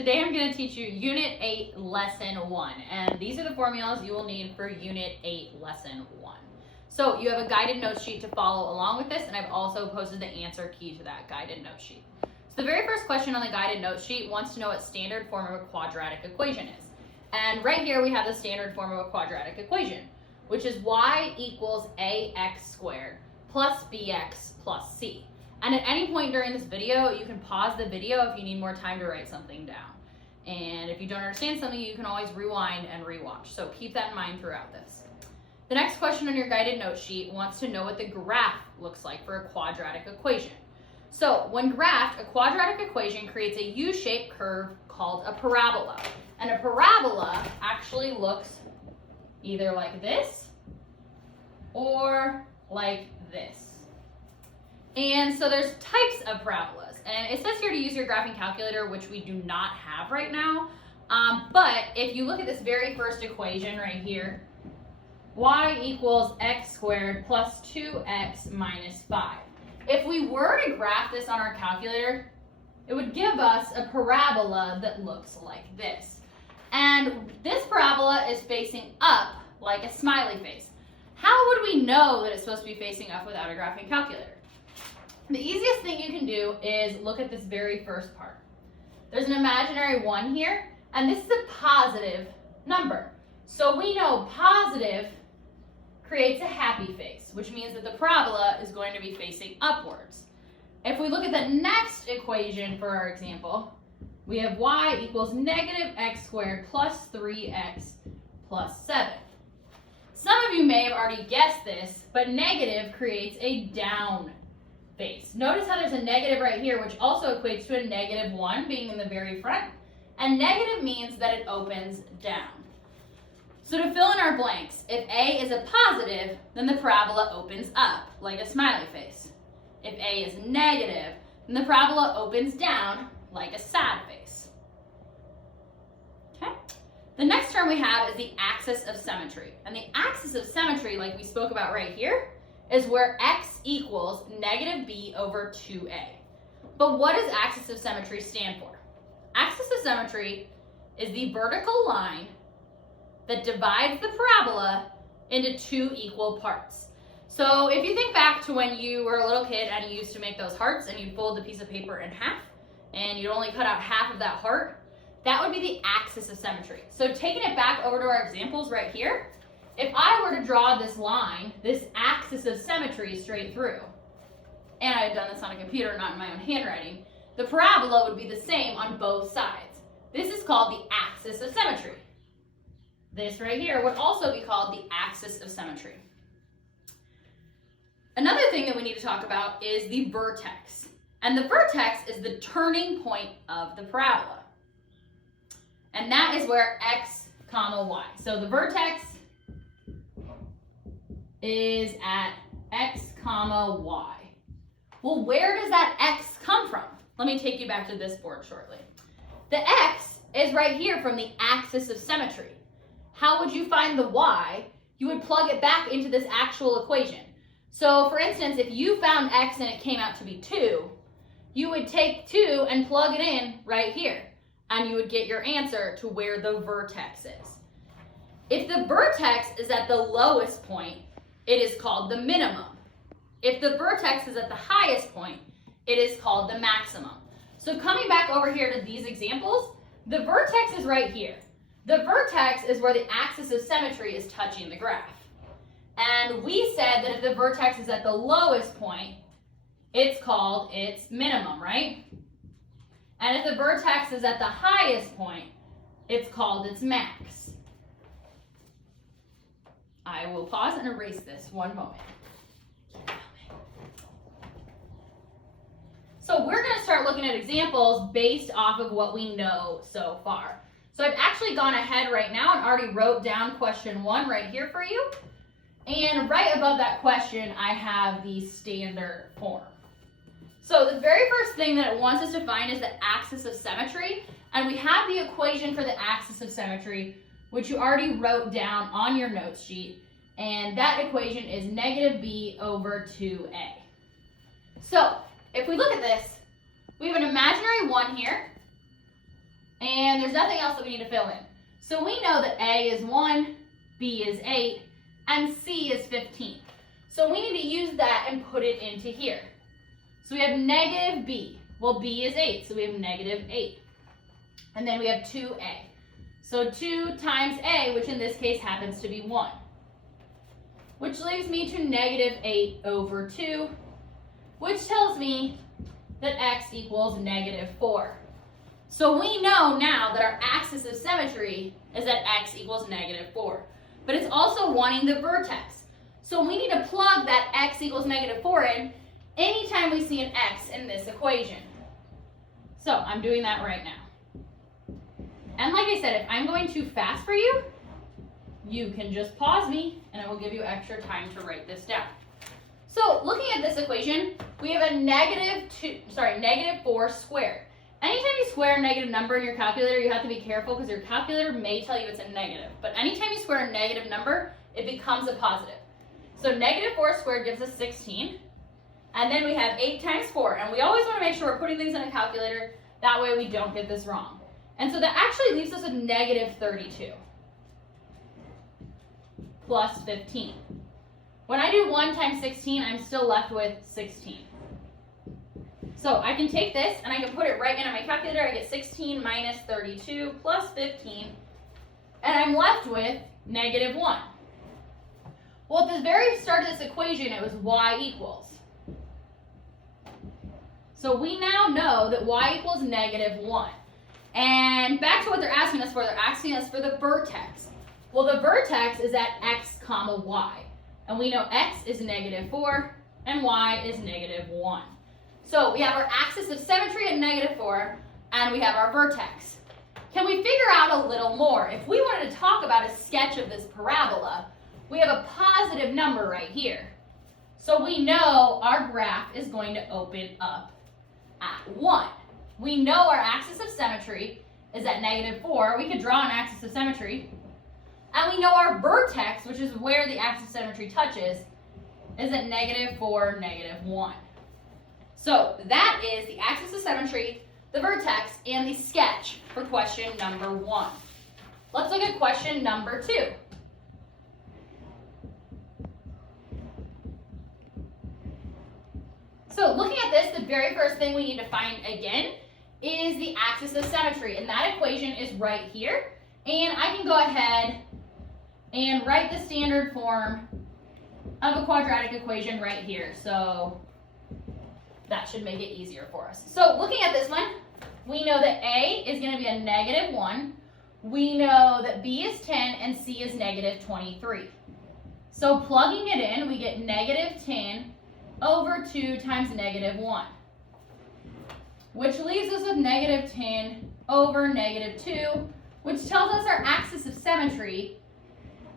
Today I'm going to teach you Unit 8, Lesson 1, and these are the formulas you will need for Unit 8, Lesson 1. So you have a guided note sheet to follow along with this, and I've also posted the answer key to that guided note sheet. So the very first question on the guided note sheet wants to know what standard form of a quadratic equation is. And right here we have the standard form of a quadratic equation, which is y equals ax squared plus bx plus c. And at any point during this video, you can pause the video if you need more time to write something down. And if you don't understand something, you can always rewind and rewatch. So keep that in mind throughout this. The next question on your guided note sheet wants to know what the graph looks like for a quadratic equation. So when graphed, a quadratic equation creates a U-shaped curve called a parabola. And a parabola actually looks either like this or like this. And so there's types of parabolas, and it says here to use your graphing calculator, which we do not have right now. But if you look at this very first equation right here, y equals x squared plus 2x minus 5. If we were to graph this on our calculator, it would give us a parabola that looks like this. And this parabola is facing up like a smiley face. How would we know that it's supposed to be facing up without a graphing calculator? The easiest thing you can do is look at this very first part. There's an imaginary 1 here, and this is a positive number. So we know positive creates a happy face, which means that the parabola is going to be facing upwards. If we look at the next equation for our example, we have y equals negative x squared plus 3x plus 7. Some of you may have already guessed this, but negative creates a down face. Notice how there's a negative right here, which also equates to a negative 1 being in the very front, and negative means that it opens down. So to fill in our blanks, if a is a positive, then the parabola opens up like a smiley face. If a is negative, then the parabola opens down like a sad face. Okay? The next term we have is the axis of symmetry. And the axis of symmetry, like we spoke about right here, is where x equals negative b over 2a. But what does axis of symmetry stand for? Axis of symmetry is the vertical line that divides the parabola into 2 equal parts. So if you think back to when you were a little kid and you used to make those hearts and you'd fold the piece of paper in half and you'd only cut out half of that heart, that would be the axis of symmetry. So taking it back over to our examples right here, if I were to draw this line, this axis of symmetry straight through, and I had done this on a computer, not in my own handwriting, the parabola would be the same on both sides. This is called the axis of symmetry. This right here would also be called the axis of symmetry. Another thing that we need to talk about is the vertex. And the vertex is the turning point of the parabola. And that is where x comma y. So the vertex is at x comma y. Well, where does that x come from? Let me take you back to this board shortly. The x is right here from the axis of symmetry. How would you find the y? You would plug it back into this actual equation. So for instance, if you found x and it came out to be 2, you would take 2 and plug it in right here, and you would get your answer to where the vertex is. If the vertex is at the lowest point, it is called the minimum. If the vertex is at the highest point, it is called the maximum. So coming back over here to these examples, the vertex is right here. The vertex is where the axis of symmetry is touching the graph. And we said that if the vertex is at the lowest point, it's called its minimum, right? And if the vertex is at the highest point, it's called its max. I will pause and erase this one moment. So we're going to start looking at examples based off of what we know so far. So I've actually gone ahead right now and already wrote down question 1 right here for you. And right above that question, I have the standard form. So the very first thing that it wants us to find is the axis of symmetry. And we have the equation for the axis of symmetry, which you already wrote down on your notes sheet. And that equation is negative b over 2a. So if we look at this, we have an imaginary 1 here. And there's nothing else that we need to fill in. So we know that A is 1, B is 8, and C is 15. So we need to use that and put it into here. So we have negative B. Well, B is 8, so we have negative 8. And then we have 2A. So 2 times A, which in this case happens to be 1. Which leaves me to negative 8 over 2, which tells me that x equals negative 4. So we know now that our axis of symmetry is that x equals negative 4. But it's also wanting the vertex. So we need to plug that x equals negative 4 in anytime we see an x in this equation. So I'm doing that right now. And like I said, if I'm going too fast for you, you can just pause me and it will give you extra time to write this down. So looking at this equation, we have a negative 4 squared. Anytime you square a negative number in your calculator, you have to be careful because your calculator may tell you it's a negative. But anytime you square a negative number, it becomes a positive. So negative 4 squared gives us 16. And then we have 8 times 4. And we always want to make sure we're putting things in a calculator. That way we don't get this wrong. And so that actually leaves us with negative 32 plus 15. When I do 1 times 16, I'm still left with 16. So I can take this and I can put it right into my calculator. I get 16 minus 32 plus 15. And I'm left with negative 1. Well, at the very start of this equation, it was y equals. So we now know that y equals negative 1. And back to what they're asking us for the vertex. Well, the vertex is at x comma y. And we know x is negative 4 and y is negative 1. So we have our axis of symmetry at negative 4 and we have our vertex. Can we figure out a little more? If we wanted to talk about a sketch of this parabola, we have a positive number right here. So we know our graph is going to open up at 1. We know our axis of symmetry is at negative 4. We could draw an axis of symmetry. And we know our vertex, which is where the axis of symmetry touches, is at negative 4, negative 1. So that is the axis of symmetry, the vertex, and the sketch for question number 1. Let's look at question number 2. So looking at this, the very first thing we need to find again is the axis of symmetry. And that equation is right here. And I can go ahead and write the standard form of a quadratic equation right here. So that should make it easier for us. So looking at this one, we know that A is going to be a negative 1. We know that B is 10 and C is negative 23. So plugging it in, we get negative 10 over 2 times negative 1, which leaves us with negative 10 over negative 2, which tells us our axis of symmetry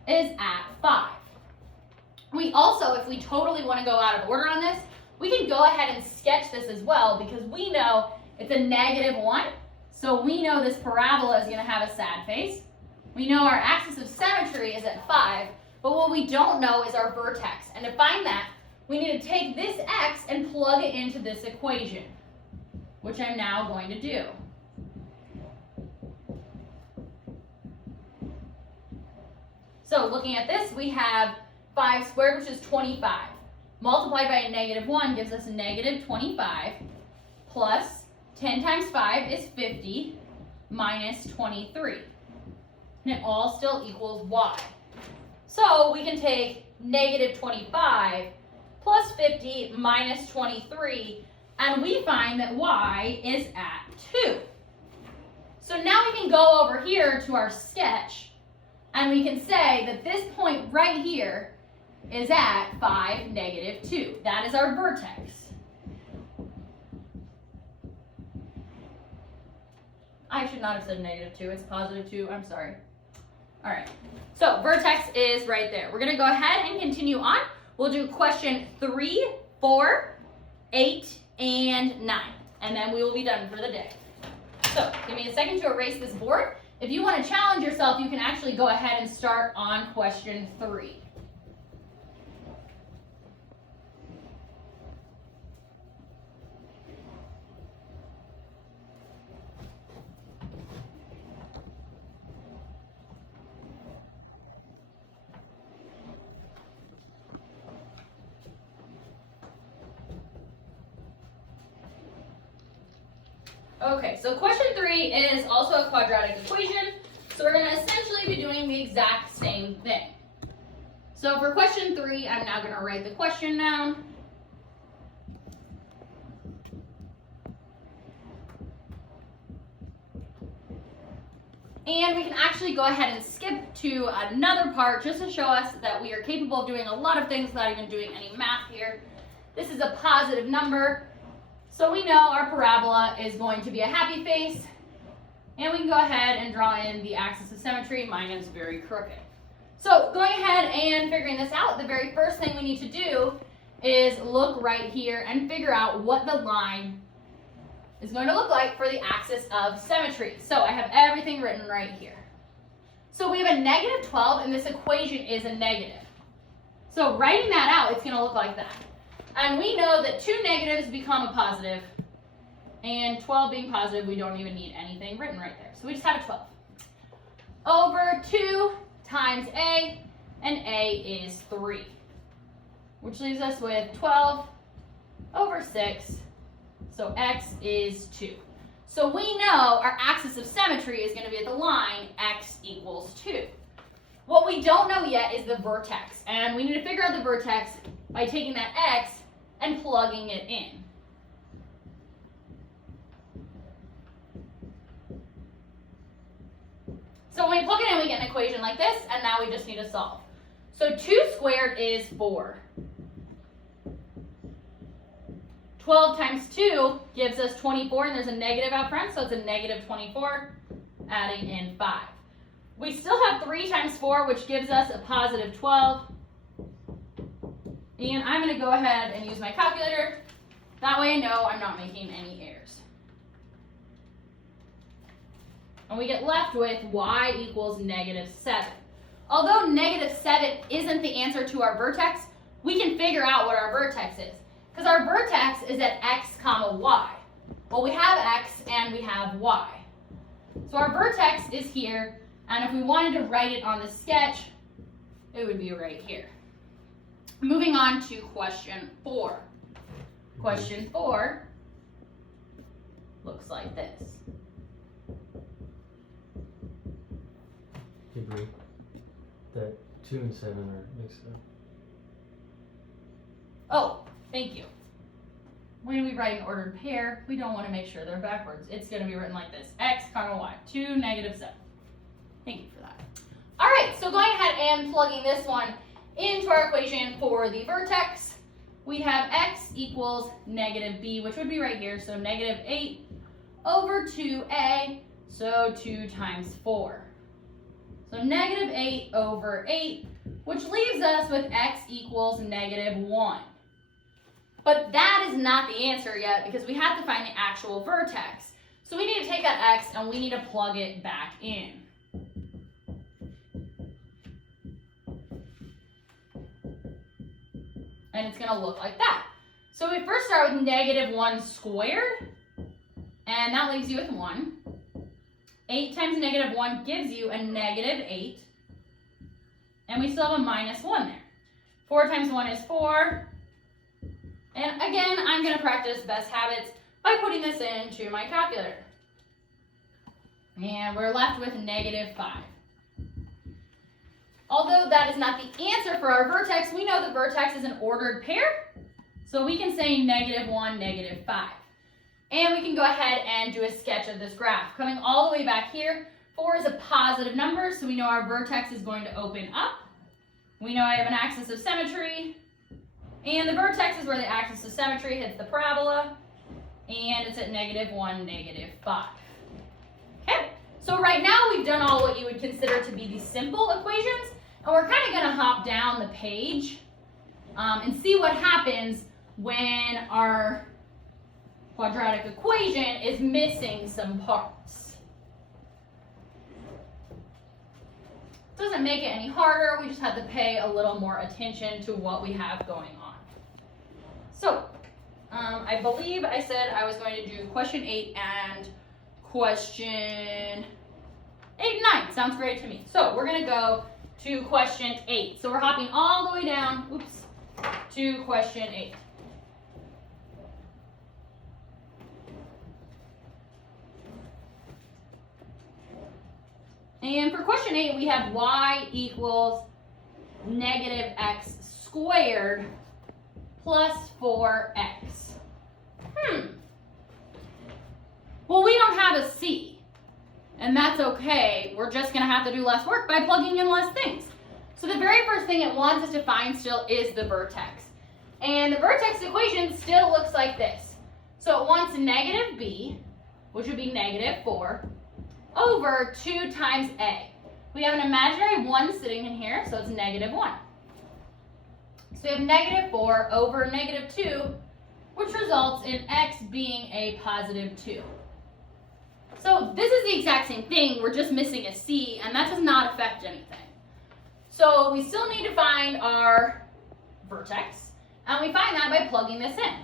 is at 5. We also, if we totally want to go out of order on this, we can go ahead and sketch this as well because we know it's a negative 1, so we know this parabola is going to have a sad face. We know our axis of symmetry is at 5, but what we don't know is our vertex. And to find that, we need to take this x and plug it into this equation, which I'm now going to do. So looking at this, we have 5 squared, which is 25. Multiplied by a negative 1 gives us a negative 25, plus 10 times 5 is 50, minus 23. And it all still equals y. So we can take negative 25 plus 50 minus 23, and we find that y is at 2. So now we can go over here to our sketch, and we can say that this point right here is at 5, negative 2. That is our vertex. I should not have said negative 2. It's positive 2. I'm sorry. All right. So vertex is right there. We're going to go ahead and continue on. We'll do question 3, 4, 8, and 9. And then we will be done for the day. So give me a second to erase this board. If you want to challenge yourself, you can actually go ahead and start on question 3. Okay, so question 3 is also a quadratic equation. So we're going to essentially be doing the exact same thing. So for question 3, I'm now going to write the question down. And we can actually go ahead and skip to another part just to show us that we are capable of doing a lot of things without even doing any math here. This is a positive number, so we know our parabola is going to be a happy face. And we can go ahead and draw in the axis of symmetry. Mine is very crooked. So going ahead and figuring this out, the very first thing we need to do is look right here and figure out what the line is going to look like for the axis of symmetry. So I have everything written right here. So we have a negative 12, and this equation is a negative. So writing that out, it's going to look like that. And we know that 2 negatives become a positive, and 12 being positive, we don't even need anything written right there. So we just have a 12. Over 2 times a, and a is 3, which leaves us with 12 over 6. So x is 2. So we know our axis of symmetry is going to be at the line x equals 2. What we don't know yet is the vertex. And we need to figure out the vertex by taking that x and plugging it in. So when we plug it in, we get an equation like this, and now we just need to solve. So 2 squared is 4. 12 times 2 gives us 24, and there's a negative out front, so it's a negative 24, adding in 5. We still have 3 times 4, which gives us a positive 12. And I'm going to go ahead and use my calculator. That way I know I'm not making any errors. And we get left with y equals negative 7. Although negative 7 isn't the answer to our vertex, we can figure out what our vertex is. Because our vertex is at x comma y. Well, we have x and we have y. So our vertex is here, and if we wanted to write it on the sketch, it would be right here. Moving on to question 4. Question 4 looks like this. Agree that 2 and 7 are mixed up. Oh, thank you. When we write an ordered pair, we don't want to make sure they're backwards. It's going to be written like this. X comma y. 2, negative 7. Thank you for that. All right, so going ahead and plugging this one into our equation for the vertex, we have x equals negative b, which would be right here. So negative 8 over 2a, so 2 times 4. So negative 8 over 8, which leaves us with x equals negative 1. But that is not the answer yet because we have to find the actual vertex. So we need to take that x and we need to plug it back in. And it's going to look like that. So we first start with negative 1 squared, and that leaves you with 1. 8 times negative 1 gives you a negative 8. And we still have a minus 1 there. 4 times 1 is 4. And again, I'm going to practice best habits by putting this into my calculator. And we're left with negative 5. Although that is not the answer for our vertex, we know the vertex is an ordered pair. So we can say negative 1, negative 5. And we can go ahead and do a sketch of this graph. Coming all the way back here, 4 is a positive number, so we know our vertex is going to open up. We know I have an axis of symmetry. And the vertex is where the axis of symmetry hits the parabola. And it's at negative 1, negative 5. Okay, so right now we've done all what you would consider to be the simple equations. And we're kind of going to hop down the page and see what happens when our quadratic equation is missing some parts. Doesn't make it any harder, we just have to pay a little more attention to what we have going on. So, I believe I said I was going to do question 8 and question 8 and 9. Sounds great to me. So we're going to go to question 8. So we're hopping all the way down, to question 8. And for question 8, we have y equals negative x squared plus 4x. Well, we don't have a c, and that's okay. We're just going to have to do less work by plugging in less things. So the very first thing it wants us to find still is the vertex. And the vertex equation still looks like this. So it wants negative b, which would be negative 4, over 2 times a. We have an imaginary 1 sitting in here, so it's negative 1. So we have negative 4 over negative 2, which results in x being a positive 2. So this is the exact same thing, we're just missing a c, and that does not affect anything. So we still need to find our vertex, and we find that by plugging this in.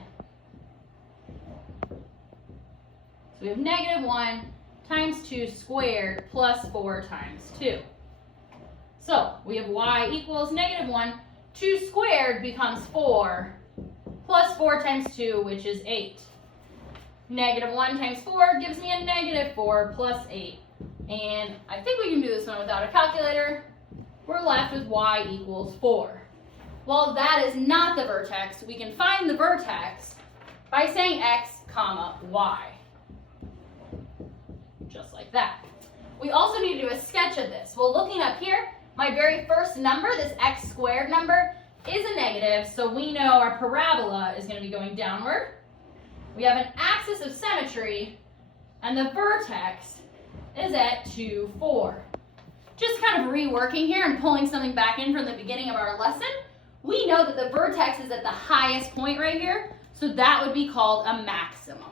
So we have negative 1 times 2 squared plus 4 times 2. So we have y equals negative 1. 2 squared becomes 4 plus 4 times 2, which is 8. Negative 1 times 4 gives me a negative 4 plus 8. And I think we can do this one without a calculator. We're left with y equals 4. Well, that is not the vertex. We can find the vertex by saying x comma y. Just like that. We also need to do a sketch of this. Well, looking up here, my very first number, this x squared number, is a negative, so we know our parabola is going to be going downward. We have an axis of symmetry, and the vertex is at 2, 4. Just kind of reworking here and pulling something back in from the beginning of our lesson, we know that the vertex is at the highest point right here, so that would be called a maximum.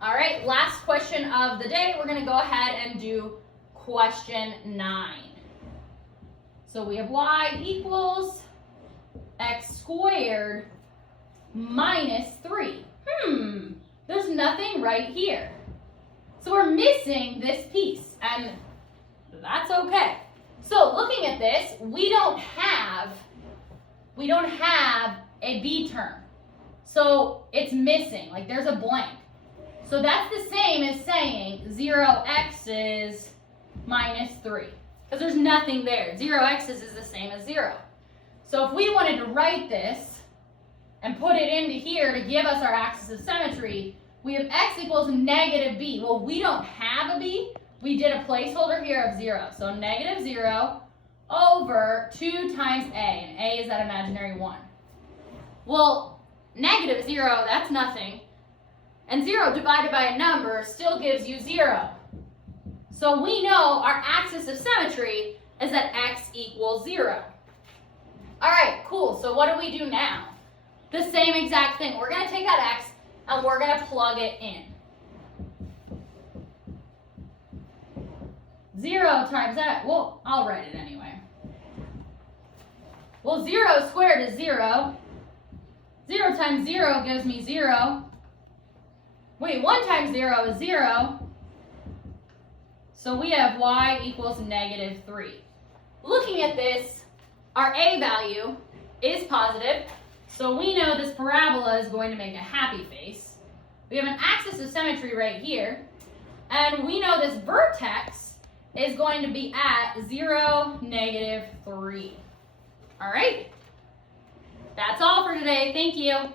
All right, last question of the day, we're going to go ahead and do question 9. So we have y equals x squared minus 3. There's nothing right here. So we're missing this piece, and that's okay. So looking at this, we don't have a b term. So it's missing, like there's a blank. So that's the same as saying 0x is minus 3, because there's nothing there. 0x is the same as 0. So if we wanted to write this and put it into here to give us our axis of symmetry, we have x equals negative b. Well, we don't have a b. We did a placeholder here of 0. So negative 0 over 2 times a, and a is that imaginary 1. Well, negative 0, that's nothing. And 0 divided by a number still gives you 0. So we know our axis of symmetry is that x equals 0. All right, cool. So what do we do now? The same exact thing. We're going to take that x and we're going to plug it in. 0 times that, well, I'll write it anyway. Well, 0 squared is 0. 0 times 0 gives me 0. Wait, 1 times 0 is 0. So we have y equals negative 3. Looking at this, our a value is positive, so we know this parabola is going to make a happy face. We have an axis of symmetry right here, and we know this vertex is going to be at 0, negative 3. All right? That's all for today. Thank you.